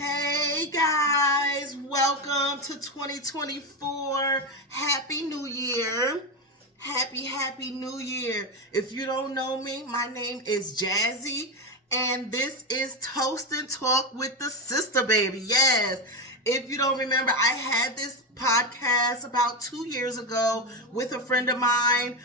Hey guys, welcome to 2024. Happy New Year. Happy New Year. If you don't know me, my name is Jazzy, and this is Toast and Talk with the Sistah, baby. Yes. If you don't remember, I had this podcast about 2 years ago with a friend of mine.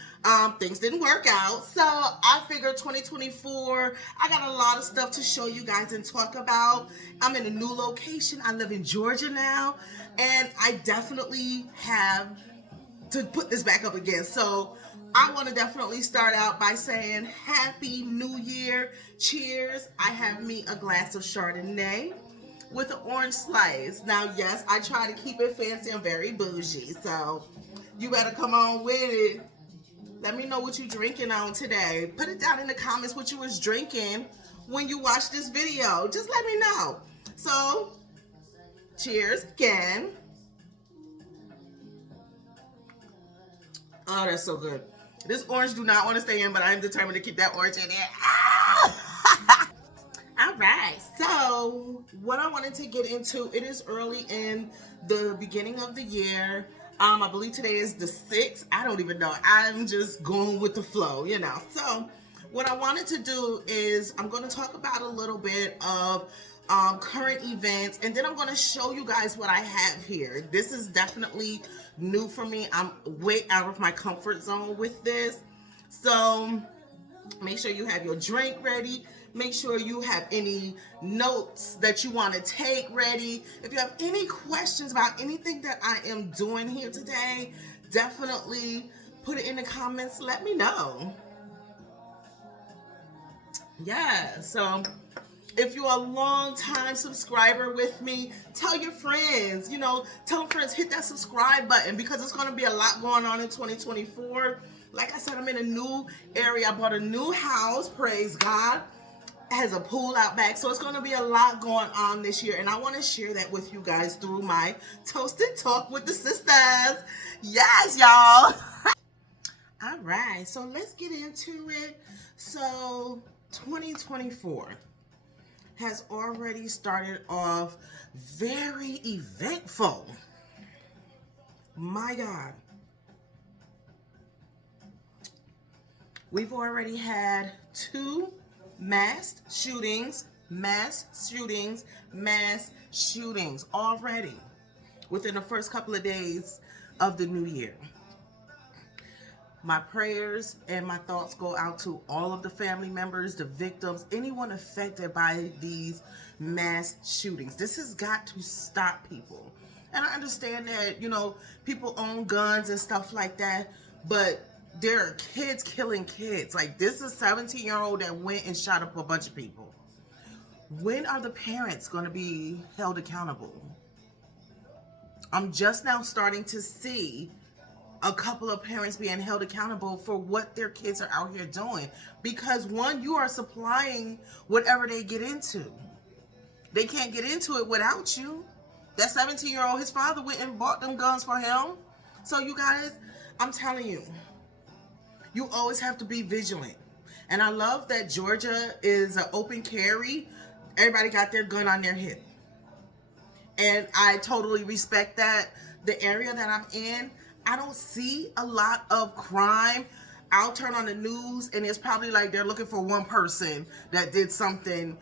Things didn't work out, so I figured 2024, I got a lot of stuff to show you guys and talk about. I'm in a new location. I live in Georgia now, and I definitely have to put this back up again. So I want to definitely start out by saying Happy New Year. Cheers. I have me a glass of Chardonnay with an orange slice. Now, yes, I try to keep it fancy and very bougie, so you better come on with it. Let me know what you're drinking on today. Put it down in the comments what you was drinking when you watch this video. Just let me know. So, cheers again. Oh, that's so good. This orange do not want to stay in, but I'm determined to keep that orange in there. Ah! All right, so what I wanted to get into, it is early in the beginning of the year. I believe today is the 6th. I don't even know. I'm just going with the flow, So what I wanted to do is I'm going to talk about a little bit of current events, and then I'm going to show you guys what I have here. This is definitely new for me. I'm way out of my comfort zone with this. So make sure you have your drink ready. Make sure you have any notes that you want to take ready. If you have any questions about anything that I am doing here today, definitely put it in the comments. Let me know. Yeah, so if you're a long time subscriber with me, tell your friends, tell them friends, hit that subscribe button because it's going to be a lot going on in 2024. Like I said, I'm in a new area. I bought a new house, praise God. It has a pool out back, so it's going to be a lot going on this year, and I want to share that with you guys through my Toast and Talk with the Sistahs. Yes, y'all. All right, so let's get into it. So 2024 has already started off very eventful. My God. We've already had 2 mass shootings already within the first couple of days of the new year. My prayers and my thoughts go out to all of the family members, the victims, anyone affected by these mass shootings. This has got to stop, people. And I understand that, people own guns and stuff like that, but there are kids killing kids. Like, this is a 17-year-old that went and shot up a bunch of people. When are the parents going to be held accountable? I'm just now starting to see a couple of parents being held accountable for what their kids are out here doing. Because one, you are supplying whatever they get into. They can't get into it without you. That 17-year-old, his father went and bought them guns for him. So you guys, I'm telling you, you always have to be vigilant. And I love that Georgia is an open carry. Everybody got their gun on their hip. And I totally respect that. The area that I'm in, I don't see a lot of crime. I'll turn on the news and it's probably like they're looking for one person that did something,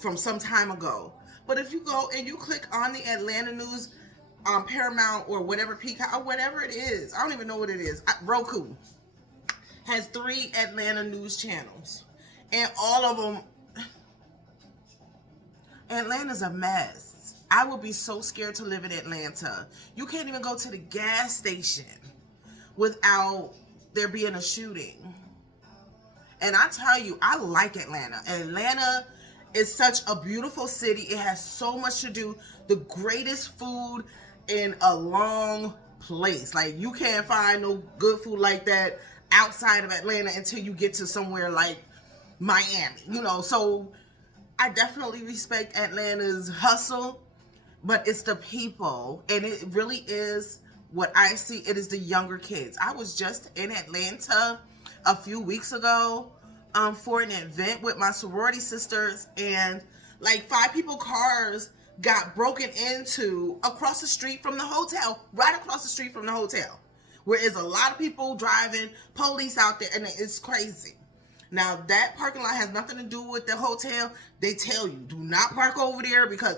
from some time ago. But if you go and you click on the Atlanta news, Paramount or whatever, Peacock or whatever it is, I don't even know what it is, Roku has 3 Atlanta news channels, and all of them, Atlanta's a mess. I would be so scared to live in Atlanta. You can't even go to the gas station without there being a shooting. And I tell you, I like Atlanta. Atlanta is such a beautiful city. It has so much to do. The greatest food in a long place. Like, you can't find no good food like that outside of Atlanta until you get to somewhere like Miami, So I definitely respect Atlanta's hustle, but it's the people, and it really is what I see. It is the younger kids. I was just in Atlanta a few weeks ago for an event with my sorority sisters, and like 5 people cars got broken into across the street from the hotel, right across the street from the hotel, where there's a lot of people driving, police out there, and it's crazy. Now, that parking lot has nothing to do with the hotel. They tell you, do not park over there because...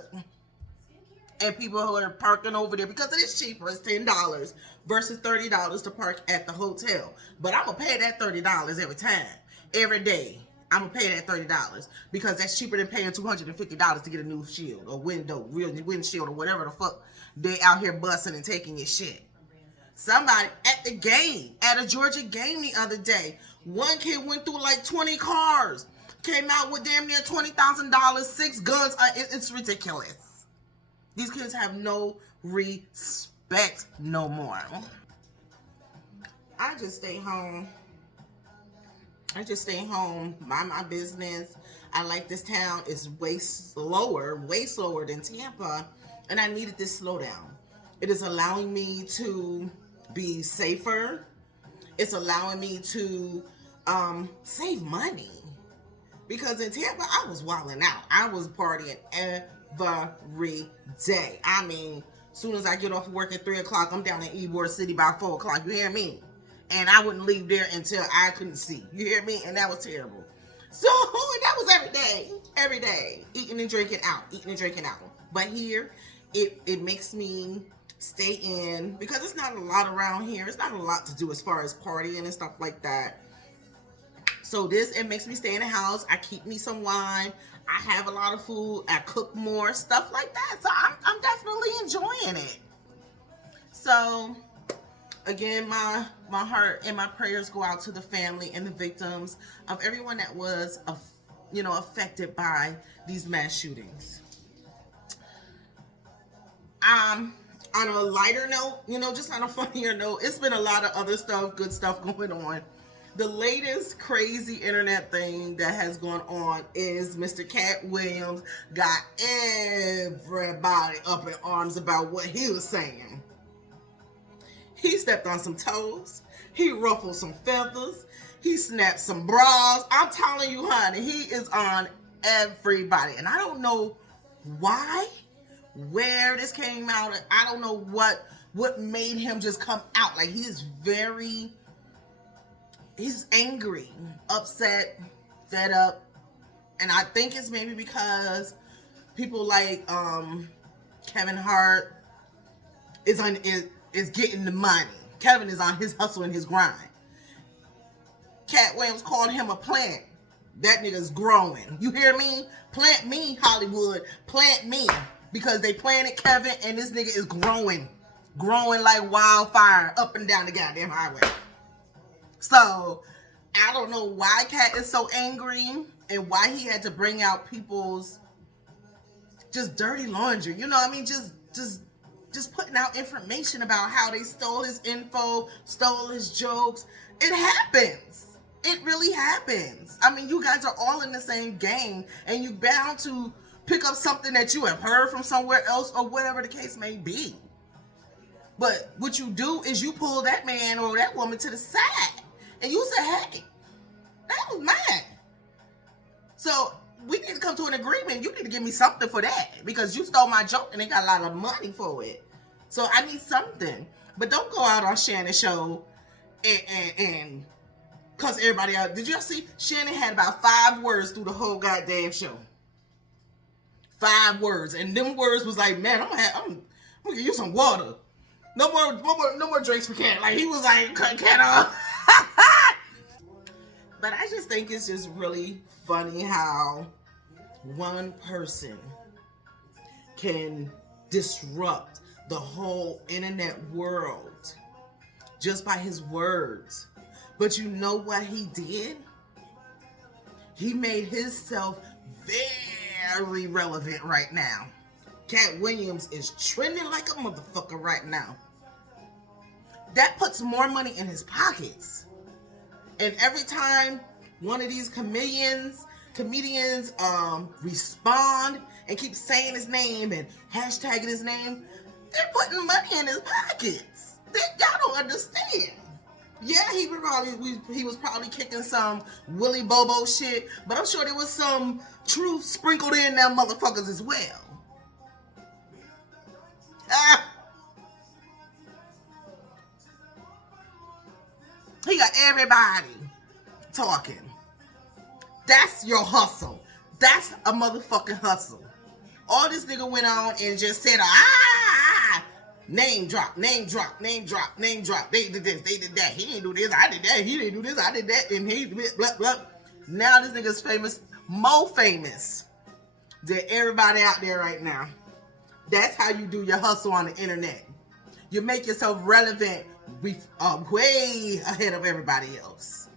And people who are parking over there because it is cheaper. It's $10 versus $30 to park at the hotel. But I'm going to pay that $30 every time, every day. I'm going to pay that $30 because that's cheaper than paying $250 to get a new shield or windshield or whatever the fuck they out here busting and taking your shit. Somebody at the game, at a Georgia game the other day, one kid went through like 20 cars, came out with damn near $20,000, 6 guns. It's ridiculous. These kids have no respect no more. I just stay home. Mind my business. I like this town. It's way slower than Tampa, and I needed this slowdown. It is allowing me to be safer. It's allowing me to save money. Because in Tampa, I was wilding out. I was partying every day. I mean, as soon as I get off of work at 3 o'clock, I'm down in Ybor City by 4 o'clock. You hear me? And I wouldn't leave there until I couldn't see. You hear me? And that was terrible. So that was every day. Eating and drinking out. But here, it makes me stay in because it's not a lot around here. It's not a lot to do as far as partying and stuff like that. So it makes me stay in the house. I keep me some wine. I have a lot of food. I cook more, stuff like that. So I'm definitely enjoying it. So again, my heart and my prayers go out to the family and the victims of everyone that was, affected by these mass shootings. On a lighter note, just on a funnier note, it's been a lot of other stuff, good stuff going on. The latest crazy internet thing that has gone on is Mr. Cat Williams got everybody up in arms about what he was saying. He stepped on some toes. He ruffled some feathers. He snapped some bras. I'm telling you, honey, he is on everybody. And I don't know why, where this came out. I don't know what made him just come out. Like, he's angry, upset, fed up. And I think it's maybe because people like Kevin Hart is getting the money. Kevin is on his hustle and his grind. Cat Williams called him a plant. That nigga's growing. You hear me? Plant me, Hollywood. Plant me. Because they planted Kevin and this nigga is growing. Growing like wildfire up and down the goddamn highway. So, I don't know why Cat is so angry and why he had to bring out people's just dirty laundry. You know what I mean? Just putting out information about how they stole his info, stole his jokes. It happens. It really happens. I mean, you guys are all in the same game, and you're bound to pick up something that you have heard from somewhere else or whatever the case may be. But what you do is you pull that man or that woman to the side, and you say, hey, that was mine. So we need to come to an agreement. You need to give me something for that because you stole my joke and they got a lot of money for it. So I need something. But don't go out on Shannon's show and cuss everybody out. Did you see? Shannon had about 5 words through the whole goddamn show. 5 words. And them words was like, man, I'm gonna give you some water. No more drinks for Cat. Like, he was like, cut Cat off. But I just think it's just really funny how one person can disrupt the whole internet world just by his words. But you know what he did? He made himself very relevant right now. Cat Williams is trending like a motherfucker right now. That puts more money in his pockets. And every time one of these comedians respond and keep saying his name and hashtagging his name, they're putting money in his pockets. Y'all don't understand. Yeah, he was probably kicking some Willy Bobo shit, but I'm sure there was some truth sprinkled in them motherfuckers as well. He got everybody talking. That's your hustle. That's a motherfucking hustle. All this nigga went on and just said, name drop, name drop, name drop, name drop. They did this, they did that. He didn't do this, I did that. He didn't do this, I did that. And he blah, blah. Now this nigga's famous, more famous than everybody out there right now. That's how you do your hustle on the internet. You make yourself relevant way ahead of everybody else.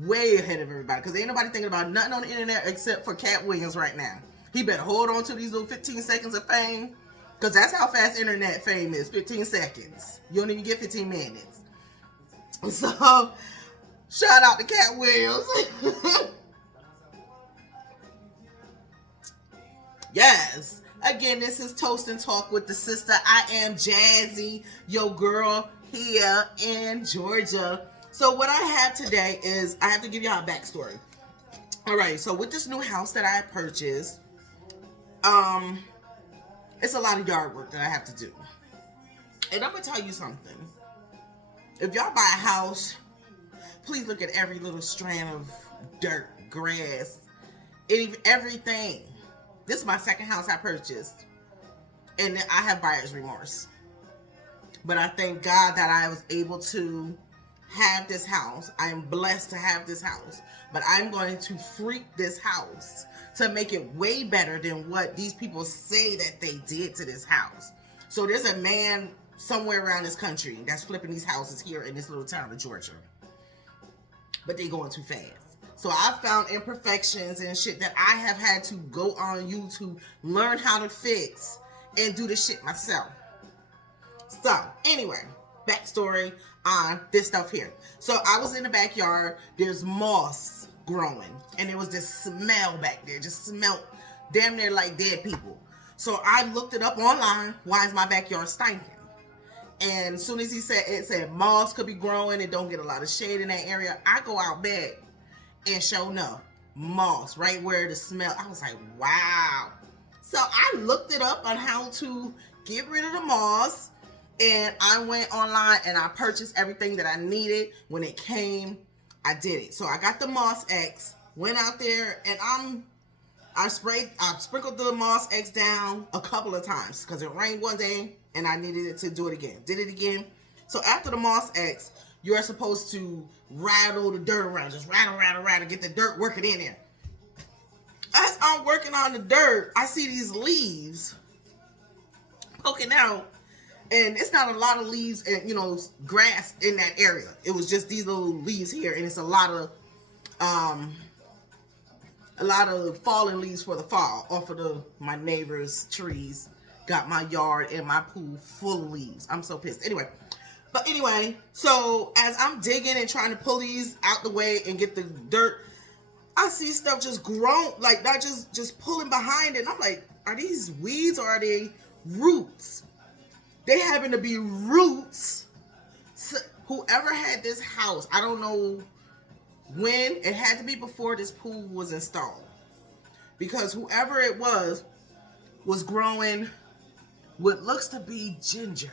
Way ahead of everybody. Because ain't nobody thinking about nothing on the internet except for Cat Williams right now. He better hold on to these little 15 seconds of fame. Because that's how fast internet fame is. 15 seconds. You don't even get 15 minutes. So, shout out to Cat Williams. Yes. Again, this is Toast and Talk with the Sister. I am Jazzy, your girl here in Georgia. So what I have today is, I have to give y'all a backstory. All right, so with this new house that I purchased, it's a lot of yard work that I have to do. And I'm going to tell you something. If y'all buy a house, please look at every little strand of dirt, grass, everything. This is my second house I purchased. And I have buyer's remorse. But I thank God that I was able to have this house. I am blessed to have this house. But I'm going to freak this house to make it way better than what these people say that they did to this house. So there's a man somewhere around this country that's flipping these houses here in this little town of Georgia. But they going too fast. So I found imperfections and shit that I have had to go on YouTube, learn how to fix, and do the shit myself. So, anyway, backstory on this stuff here. So, I was in the backyard. There's moss growing. And there was this smell back there. Just smelled damn near like dead people. So, I looked it up online. Why is my backyard stinking? And as soon as it said moss could be growing. It don't get a lot of shade in that area. I go out back. And sure enough, moss, right where the smell. I was like, wow. So I looked it up on how to get rid of the moss. And I went online and I purchased everything that I needed. When it came, I did it. So I got the Moss X, went out there, and I sprinkled the Moss X down a couple of times because it rained one day and I needed it to do it again. Did it again. So after the Moss X, you're supposed to rattle the dirt around. Just rattle, get the dirt working in there. As I'm working on the dirt, I see these leaves poking out. And it's not a lot of leaves and, grass in that area. It was just these little leaves here. And it's a lot of fallen leaves for the fall off of my neighbor's trees. Got my yard and my pool full of leaves. I'm so pissed. Anyway, so as I'm digging and trying to pull these out the way and get the dirt, I see stuff just grown, like not just pulling behind it. And I'm like, are these weeds or are they roots? They happen to be roots. So whoever had this house, I don't know when, it had to be before this pool was installed. Because whoever it was growing what looks to be ginger.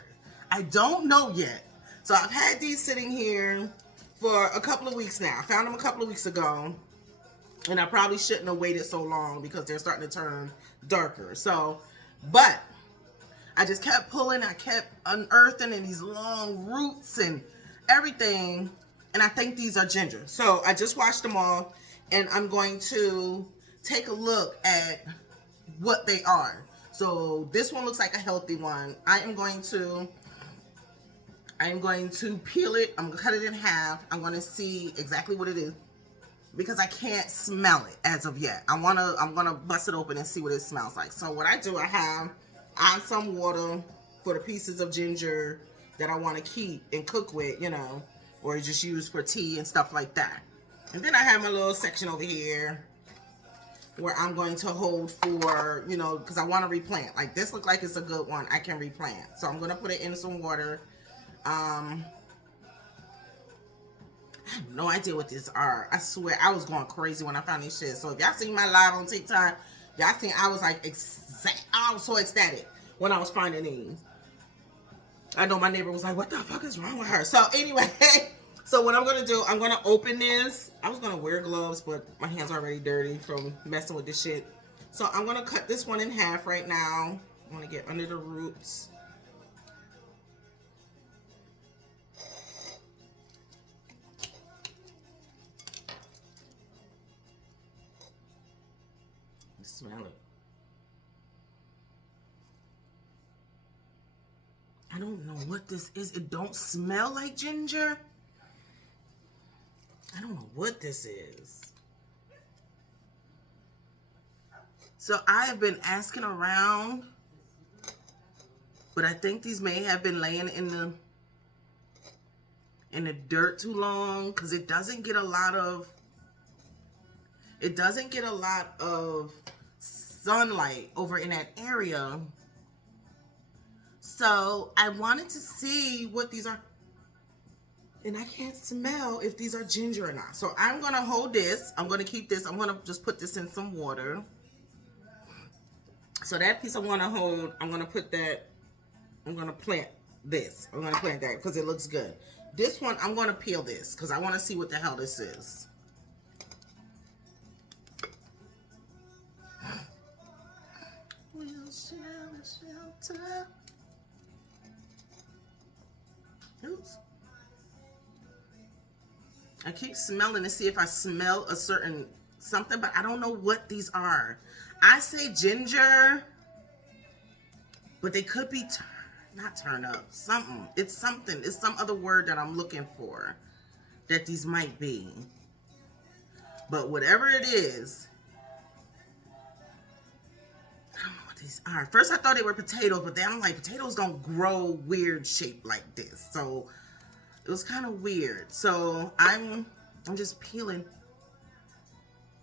I don't know yet. So I've had these sitting here for a couple of weeks now. I found them a couple of weeks ago. And I probably shouldn't have waited so long because they're starting to turn darker. So, but I just kept pulling. I kept unearthing in these long roots and everything. And I think these are ginger. So I just washed them off. And I'm going to take a look at what they are. So this one looks like a healthy one. I am going to peel it. I'm going to cut it in half. I'm going to see exactly what it is because I can't smell it as of yet. I'm going to bust it open and see what it smells like. So what I do, I have some water for the pieces of ginger that I want to keep and cook with, or just use for tea and stuff like that. And then I have my little section over here where I'm going to hold for, because I want to replant. Like this look like it's a good one. I can replant. So I'm going to put it in some water. I have no idea what these are. I swear I was going crazy when I found these shit. So if y'all seen my live on TikTok, y'all seen I was so ecstatic when I was finding these. I know my neighbor was like, what the fuck is wrong with her? So anyway, so what I'm going to do, I'm going to open this. I was going to wear gloves, but my hands are already dirty from messing with this shit. So I'm going to cut this one in half right now. I want to get under the roots. Smell it. I don't know what this is. It don't smell like ginger. I don't know what this is. So I have been asking around, but I think these may have been laying in the dirt too long, because it doesn't get a lot of sunlight over in that area. So I wanted to see what these are, and I can't smell if these are ginger or not. So I'm gonna hold this. I'm gonna keep this. I'm gonna just put this in some water. So that piece I'm gonna hold. I'm gonna put that. I'm gonna plant this. I'm gonna plant that because it looks good. This one I'm gonna peel this because I want to see what the hell this is. We'll share the shelter. Oops. I keep smelling to see if I smell a certain something, but I don't know what these are. I say ginger, but they could be not turn up. Something. It's something. It's some other word that I'm looking for that these might be. But whatever it is, I don't know what these are. First I thought they were potatoes, but then I'm like, potatoes don't grow weird shaped like this. So it was kind of weird. So I'm just peeling.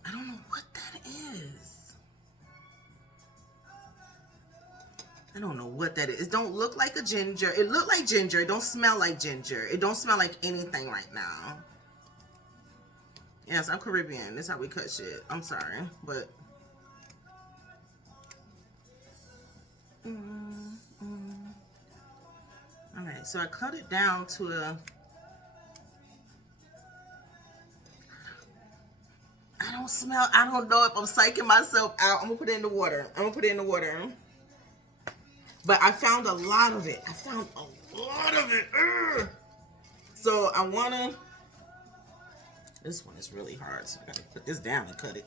I don't know what that is. I don't know what that is. It don't look like a ginger. It look like ginger. It don't smell like ginger. It don't smell like anything right now. Yes, I'm Caribbean. That's how we cut shit. I'm sorry, but all right. So I cut it down to a. I don't smell. I don't know if I'm psyching myself out. I'm gonna put it in the water. But I found a lot of it. Ugh. So I wanna. This one is really hard, so I gotta put this down and cut it.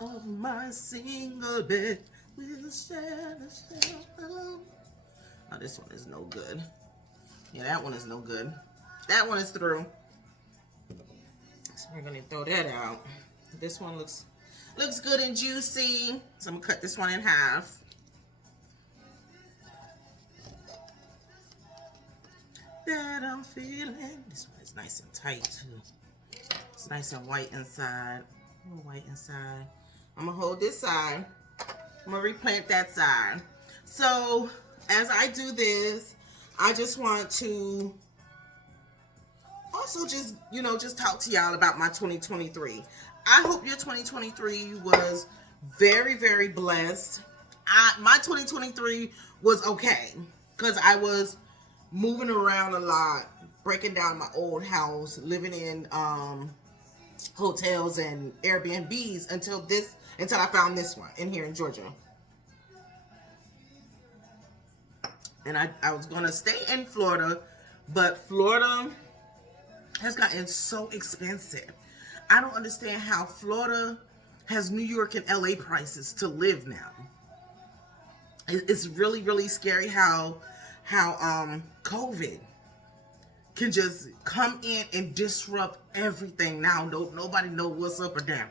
Of my single bed, we'll share the shelter. Oh, this one is no good. Yeah, that one is no good. That one is through. So we're gonna throw that out. This one looks good and juicy. So I'm gonna cut this one in half. That I'm feeling. This one is nice and tight too. It's nice and white inside. A little white inside. I'm gonna hold this side. I'm gonna replant that side. So as I do this, I just want to also just, just talk to y'all about my 2023. I hope your 2023 was very, very blessed. My 2023 was okay because I was moving around a lot, breaking down my old house, living in hotels and Airbnbs until I found this one in here in Georgia. And I was gonna stay in Florida, but Florida has gotten so expensive. I don't understand how Florida has New York and LA prices to live now. It's really, really scary how COVID can just come in and disrupt everything now. Nobody know what's up or down.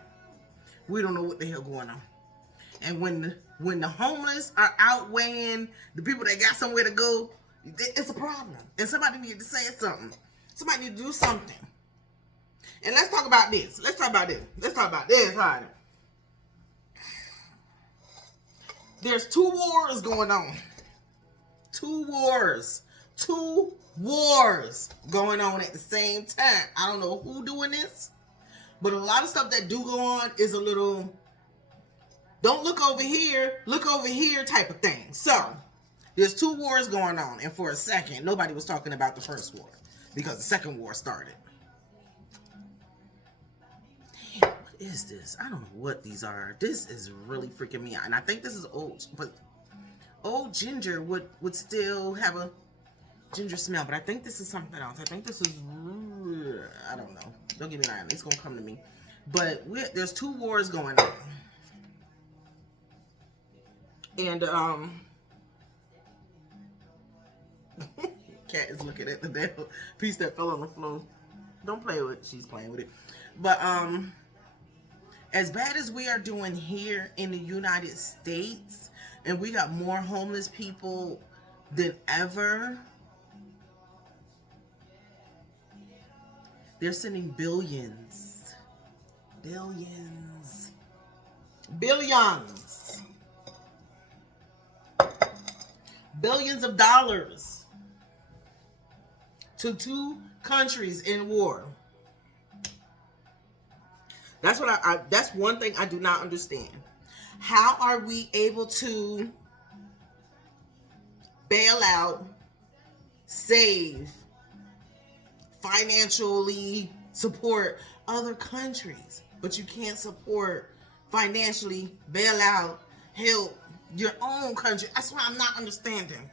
We don't know what the hell going on. And when the homeless are outweighing the people that got somewhere to go, it's a problem. And somebody needed to say something. Somebody need to do something. And let's talk about this. Let's talk about this, right? There's 2 wars going on. 2 wars going on at the same time. I don't know who doing this, but a lot of stuff that do go on is a little, don't look over here, look over here type of thing. So There's two wars going on, and for a second, nobody was talking about the first war because the second war started. Damn, what is this? I don't know what these are. This is really freaking me out. And I think this is old, but old ginger would still have a ginger smell, but I think this is something else. I think this is, I don't know. Don't get me wrong. It's going to come to me. But there's two wars going on. And, cat is looking at the damn piece that fell on the floor. Don't play with it. She's playing with it. But as bad as we are doing here in the United States, and we got more homeless people than ever, they're sending billions of dollars to two countries in war. That's what that's one thing I do not understand. How are we able to bail out, save, financially support other countries, but you can't support, financially bail out, help your own country? That's what I'm not understanding.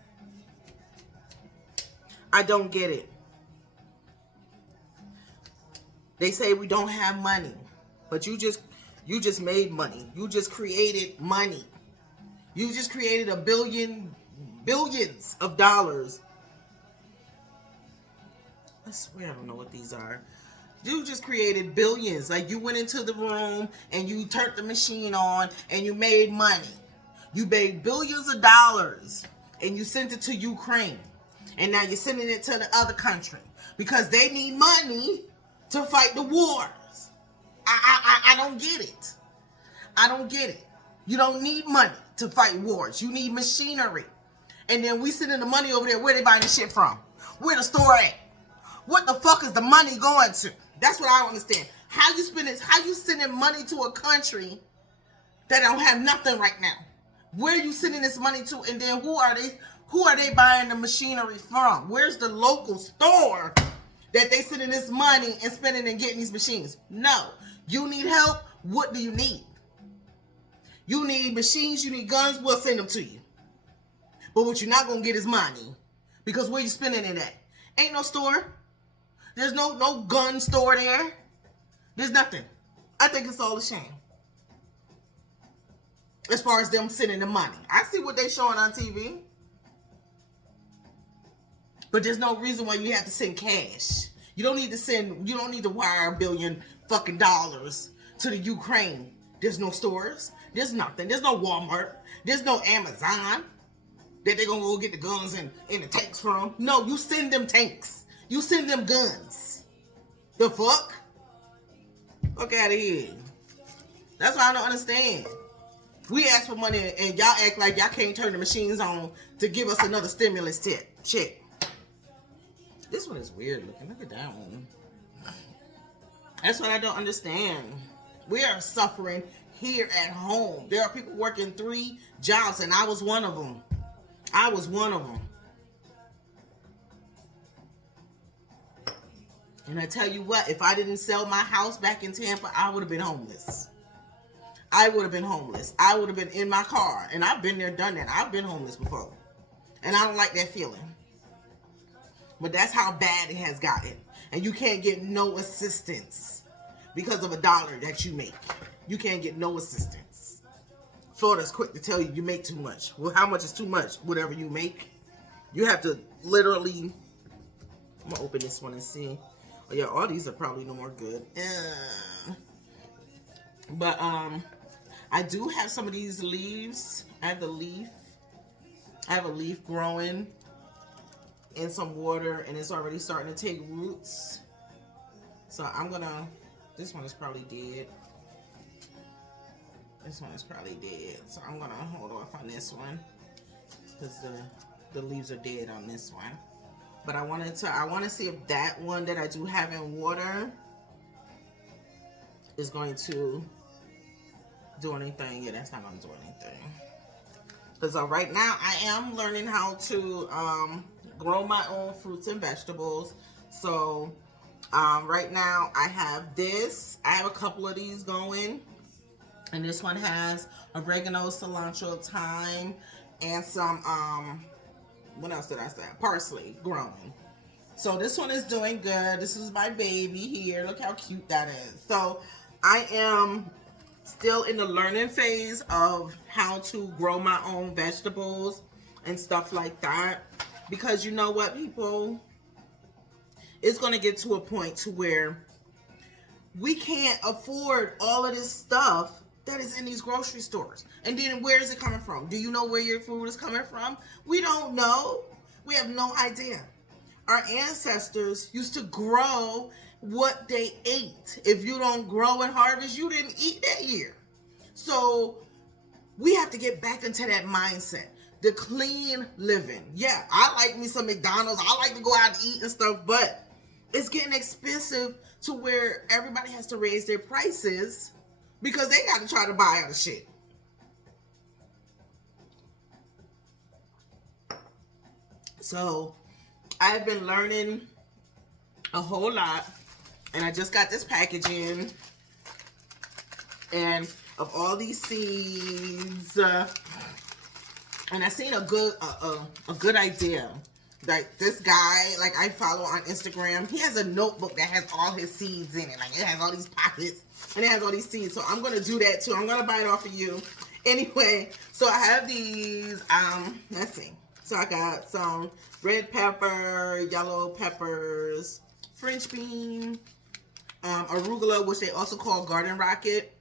I don't get it. They say we don't have money, but you just made money. You just created money. You just created billions of dollars. I swear I don't know what these are. You just created billions. Like, you went into the room and you turned the machine on and you made money. You made billions of dollars and you sent it to Ukraine. And now you're sending it to the other country because they need money to fight the wars. I don't get it. I don't get it. You don't need money to fight wars. You need machinery. And then we sending the money over there. Where they buying the shit from? Where the store at? What the fuck is the money going to? That's what I don't understand. How you spending? How you sending money to a country that don't have nothing right now? Where are you sending this money to? And then who are they buying the machinery from? Where's the local store that they sending this money and spending and getting these machines? No. You need help? What do you need? You need machines, you need guns, we'll send them to you. But what you're not going to get is money. Because where you spending it at? Ain't no store. There's no gun store there. There's nothing. I think it's all a shame. As far as them sending the money. I see what they showing on TV. But there's no reason why you have to send cash. You don't need to wire $1 billion fucking dollars to the Ukraine. There's no stores. There's nothing. There's no Walmart. There's no Amazon that they're going to go get the guns and the tanks from. No, you send them tanks. You send them guns. The fuck? Fuck out of here. That's why I don't understand. We ask for money and y'all act like y'all can't turn the machines on to give us another stimulus check. This one is weird looking. Look at that one. That's what I don't understand. We are suffering here at home. There are people working 3 jobs, and I was one of them. And I tell you what, if I didn't sell my house back in Tampa, I would have been homeless. I would have been in my car. And I've been there, done that. I've been homeless before. And I don't like that feeling. But that's how bad it has gotten. And you can't get no assistance because of $1 that you make. You can't get no assistance. Florida's quick to tell you you make too much. Well, how much is too much? Whatever you make. You have to literally... I'm going to open this one and see. Oh, yeah, all these are probably no more good. But, I do have some of these leaves. I have a leaf growing in some water, and it's already starting to take roots. So I'm gonna, this one is probably dead. So I'm gonna hold off on this one because the leaves are dead on this one. But I want to see if that one that I do have in water is going to do anything. Yeah, that's not going to do anything. Because right now I am learning how to grow my own fruits and vegetables. So right now I have this. I have a couple of these going. And this one has oregano, cilantro, thyme, and some, what else did I say? Parsley growing. So this one is doing good. This is my baby here. Look how cute that is. So I am still in the learning phase of how to grow my own vegetables and stuff like that. Because you know what, people? It's going to get to a point to where we can't afford all of this stuff that is in these grocery stores. And then where is it coming from? Do you know where your food is coming from? We don't know. We have no idea. Our ancestors used to grow what they ate. If you don't grow and harvest, you didn't eat that year. So we have to get back into that mindset. The clean living. Yeah, I like me some McDonald's. I like to go out and eat and stuff, but it's getting expensive to where everybody has to raise their prices because they got to try to buy other shit. So I've been learning a whole lot, and I just got this package in, and of all these seeds, and I seen a good idea. Like this guy, like I follow on Instagram, he has a notebook that has all his seeds in it. Like it has all these pockets and it has all these seeds. So I'm gonna do that too. I'm gonna buy it off of you. Anyway, so I have these. Let's see. So I got some red pepper, yellow peppers, French bean, arugula, which they also call garden rocket,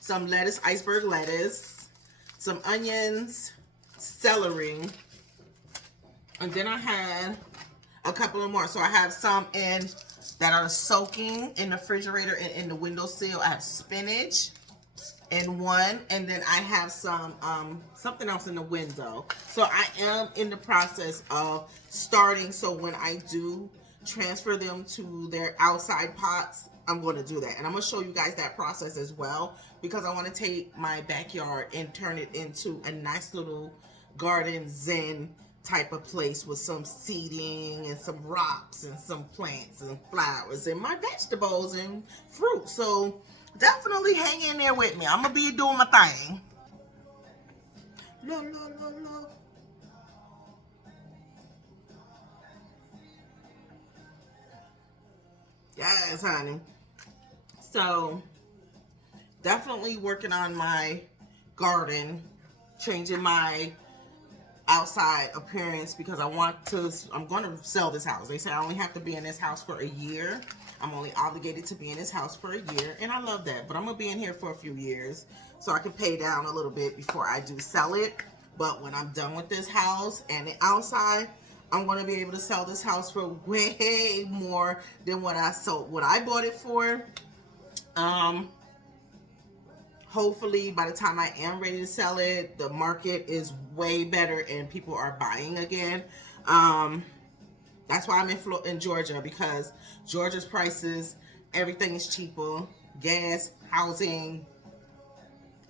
some lettuce, iceberg lettuce, some onions, celery. And then I had a couple of more. So I have some in that are soaking in the refrigerator and in the windowsill. I have spinach in one, and then I have some something else in the window. So I am in the process of starting. So when I do transfer them to their outside pots, I'm going to do that. And I'm going to show you guys that process as well, because I want to take my backyard and turn it into a nice little garden zen type of place with some seeding and some rocks and some plants and flowers and my vegetables and fruit. So definitely hang in there with me. I'm gonna be doing my thing. No. Yes, honey. So definitely working on my garden, changing my outside appearance, because I'm going to sell this house. They say I only have to be in this house for a year. I'm only obligated to be in this house for a year, and I love that. But I'm going to be in here for a few years so I can pay down a little bit before I do sell it. But when I'm done with this house and the outside, I'm going to be able to sell this house for way more than what I bought it for. Hopefully by the time I am ready to sell it, the market is way better and people are buying again. That's why I'm in Georgia, because Georgia's prices, everything is cheaper. Gas, housing,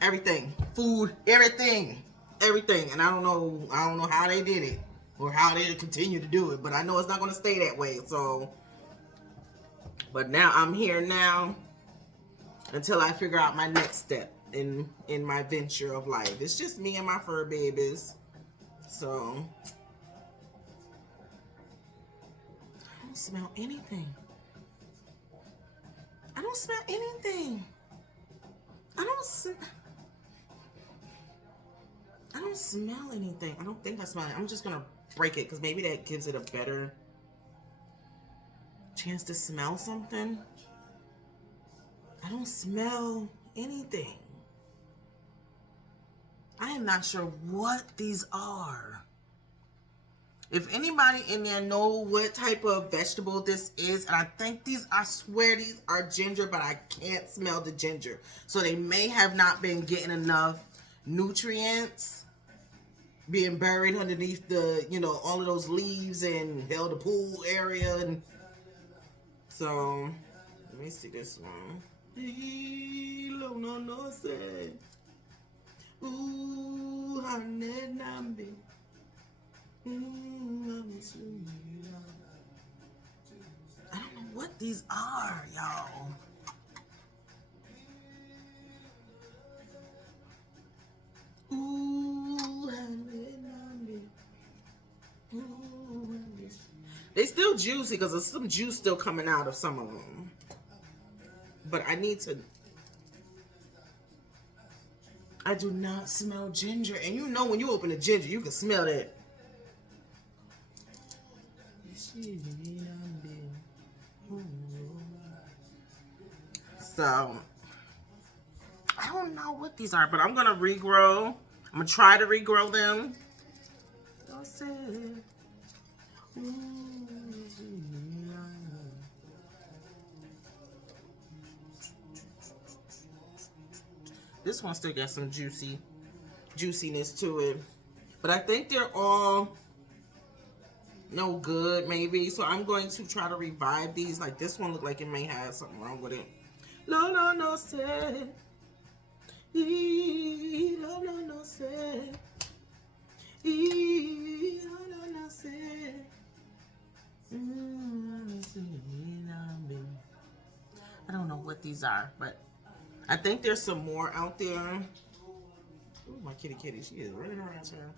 everything, food, everything. And I don't know how they did it or how they continue to do it, but I know it's not going to stay that way. So, but now I'm here now until I figure out my next step in my venture of life. It's just me and my fur babies. So I don't smell anything. I don't smell anything. I don't smell anything. I don't think I smell it. I'm just gonna break it because maybe that gives it a better chance to smell something. I don't smell anything. I am not sure what these are. If anybody in there know what type of vegetable this is, and I swear these are ginger, but I can't smell the ginger. So they may have not been getting enough nutrients, being buried underneath the, all of those leaves and the pool area. And so, let me see this one. Ooh, honey, nambi. I don't know what these are, y'all. Ooh, honey, nambi. Ooh, honey. They still juicy because there's some juice still coming out of some of them. But I need to. I do not smell ginger. And you know when you open a ginger, you can smell that. So, I don't know what these are, but I'm going to regrow. I'm going to try to regrow them. This one still got some juiciness to it. But I think they're all no good, maybe. So I'm going to try to revive these. Like this one looked like it may have something wrong with it. No, say. No, say. No, say. I don't know what these are, but I think there's some more out there. Ooh, my kitty, she is running around here.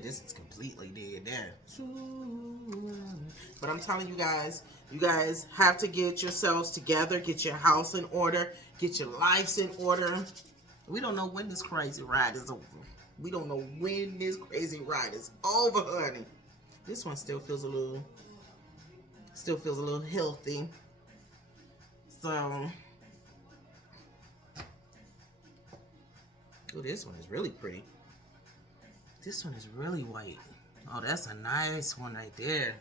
This is completely dead there. But I'm telling you guys have to get yourselves together, get your house in order, get your lives in order. We don't know when this crazy ride is over. We don't know when this crazy ride is over, honey. This one still feels a little healthy. So, oh, this one is really pretty. This one is really white. Oh, that's a nice one right there.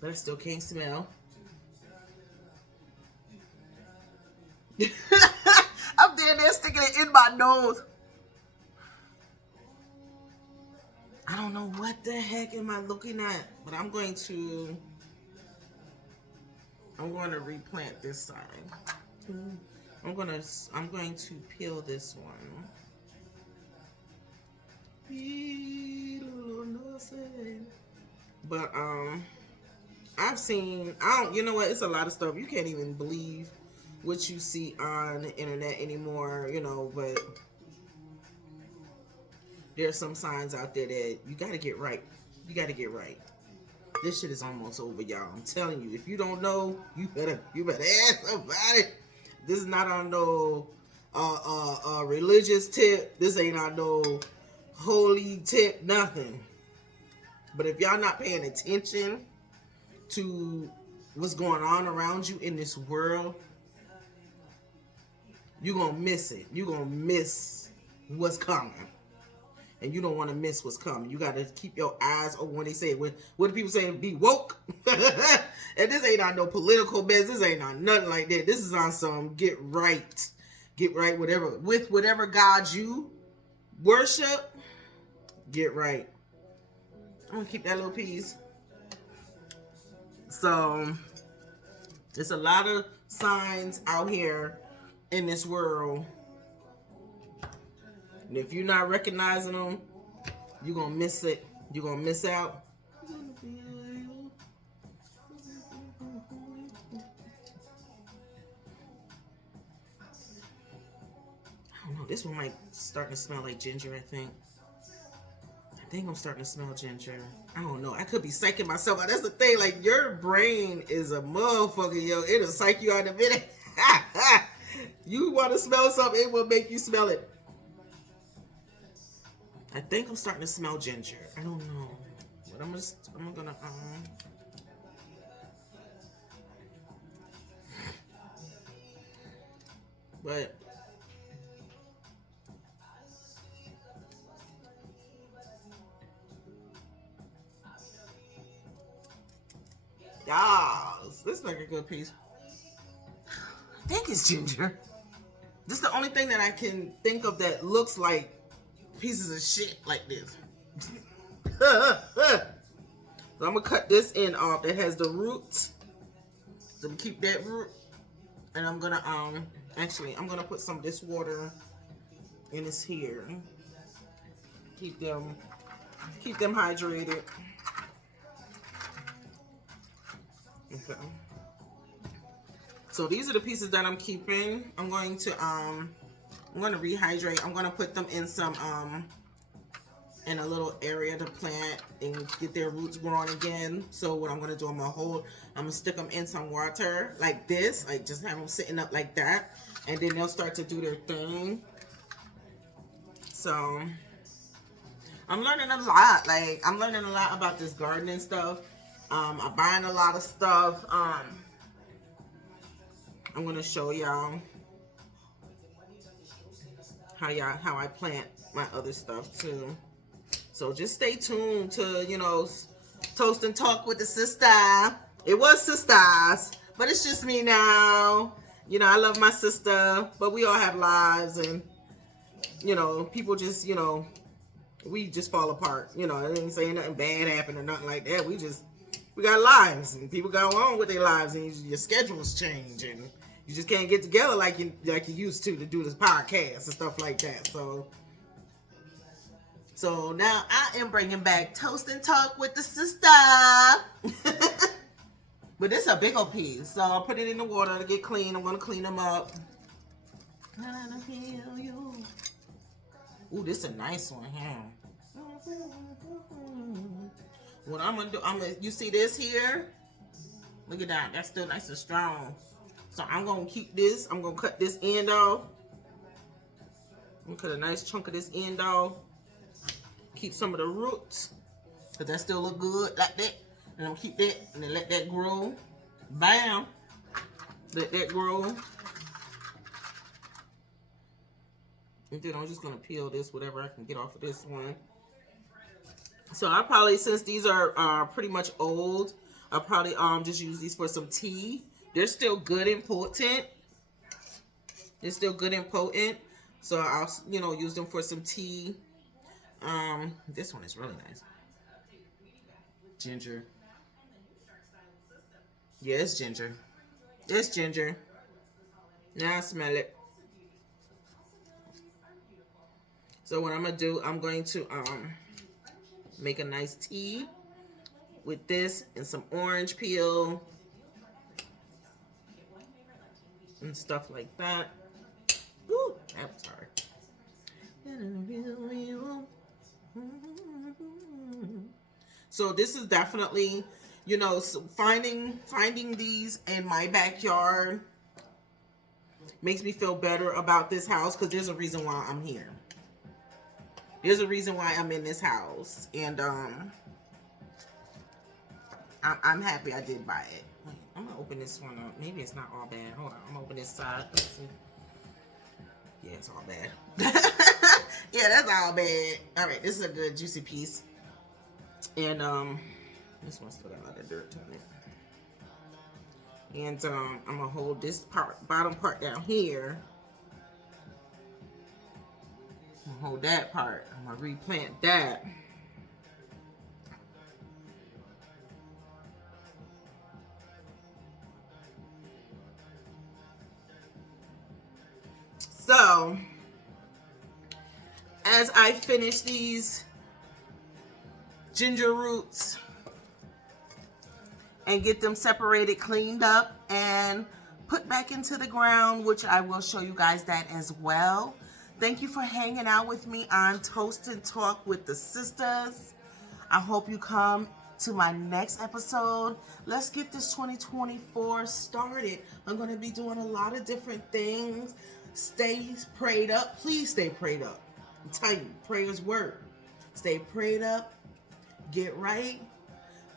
But I still can't smell. I'm there sticking it in my nose. I don't know what the heck am I looking at, but I'm going to replant this side. I'm going to peel this one. But you know what, it's a lot of stuff. You can't even believe what you see on the internet anymore, you know, but there's some signs out there that you gotta get right. You gotta get right. This shit is almost over, y'all. I'm telling you, if you don't know, you better ask somebody. This is not on no religious tip. This ain't on no holy tip, nothing. But if y'all not paying attention to what's going on around you in this world, you're gonna miss it. You're gonna miss what's coming. And you don't want to miss what's coming. You got to keep your eyes open when they say, what do people say? Be woke. And this ain't on no political business. This ain't on nothing like that. This is on some get right. Get right with whatever God you worship. Get right. I'm going to keep that little piece. So, there's a lot of signs out here in this world. And if you're not recognizing them, you're going to miss it. You're going to miss out. I don't know. This one might start to smell like ginger, I think. I'm starting to smell ginger. I don't know. I could be psyching myself out. That's the thing. Like, your brain is a motherfucker, yo. It'll psych you out in a minute. You want to smell something, it will make you smell it. I think I'm starting to smell ginger. I don't know. But I'm gonna but yes, this is like a good piece. I think it's ginger. This is the only thing that I can think of that looks like pieces of shit like this. So I'm gonna cut this end off that has the roots. So I'm keep that root. And I'm gonna actually I'm gonna put some of this water in this here. Keep them hydrated. Okay. So these are the pieces that I'm keeping. I'm going to rehydrate. I'm gonna put them in some in a little area to plant and get their roots growing again. So what I'm gonna do, I'm gonna stick them in some water like this, like just have them sitting up like that, and then they'll start to do their thing. So I'm learning a lot. Like, I'm learning a lot about this gardening stuff. I'm buying a lot of stuff. I'm gonna show y'all how I plant my other stuff too. So just stay tuned to, you know, Toast and Talk with the Sistah. It was Sistahs, but it's just me now. You know, I love my sister, but we all have lives, and you know, people just, you know, we just fall apart. You know, I didn't say nothing bad happened or nothing like that. We got lives, and people go on with their lives, and your schedules change, and you just can't get together like you used to do this podcast and stuff like that. So now I am bringing back Toast and Talk with the Sistah. But this is a big old piece, so I'll put it in the water to get clean. I'm gonna clean them up. Ooh, this is a nice one here. What I'm gonna do, you see this here? Look at that, that's still nice and strong. So I'm gonna keep this, I'm gonna cut this end off. I'm gonna cut a nice chunk of this end off. Keep some of the roots, because that still look good like that. And I'm gonna keep that and then let that grow. Bam! Let that grow. And then I'm just gonna peel this, whatever I can get off of this one. So I probably, since these are pretty much old, I'll probably just use these for some tea. They're still good and potent. They're still good and potent. So I'll, you know, use them for some tea. This one is really nice. Ginger. Yeah, it's ginger. It's ginger. Now I smell it. So what I'm gonna do, I'm going to make a nice tea with this and some orange peel and stuff like that. Woo, that was hard. So this is definitely, you know, finding these in my backyard makes me feel better about this house, because there's a reason why I'm here. There's a reason why I'm in this house, and I'm happy I did buy it. Wait, I'm gonna open this one up. Maybe it's not all bad. Hold on, I'm gonna open this side. Let's see. Yeah, it's all bad. Yeah, that's all bad. All right, this is a good juicy piece. And this one still got a lot of dirt on it. And I'm gonna hold this bottom part down here. I'm gonna hold that part. I'm gonna replant that. So, as I finish these ginger roots and get them separated, cleaned up, and put back into the ground, which I will show you guys that as well. Thank you for hanging out with me on Toast and Talk with the Sistahs. I hope you come to my next episode. Let's get this 2024 started. I'm going to be doing a lot of different things. Stay prayed up. Please stay prayed up. I'm telling you, prayers work. Stay prayed up. Get right.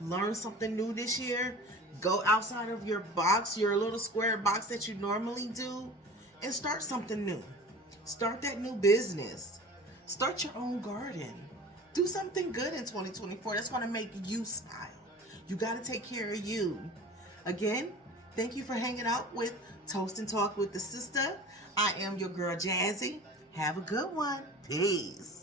Learn something new this year. Go outside of your box, your little square box that you normally do, and start something new. Start that new business. Start your own garden. Do something good in 2024. That's going to make you smile. You got to take care of you. Again, thank you for hanging out with Toast and Talk with the Sistah. I am your girl, Jazzy. Have a good one. Peace.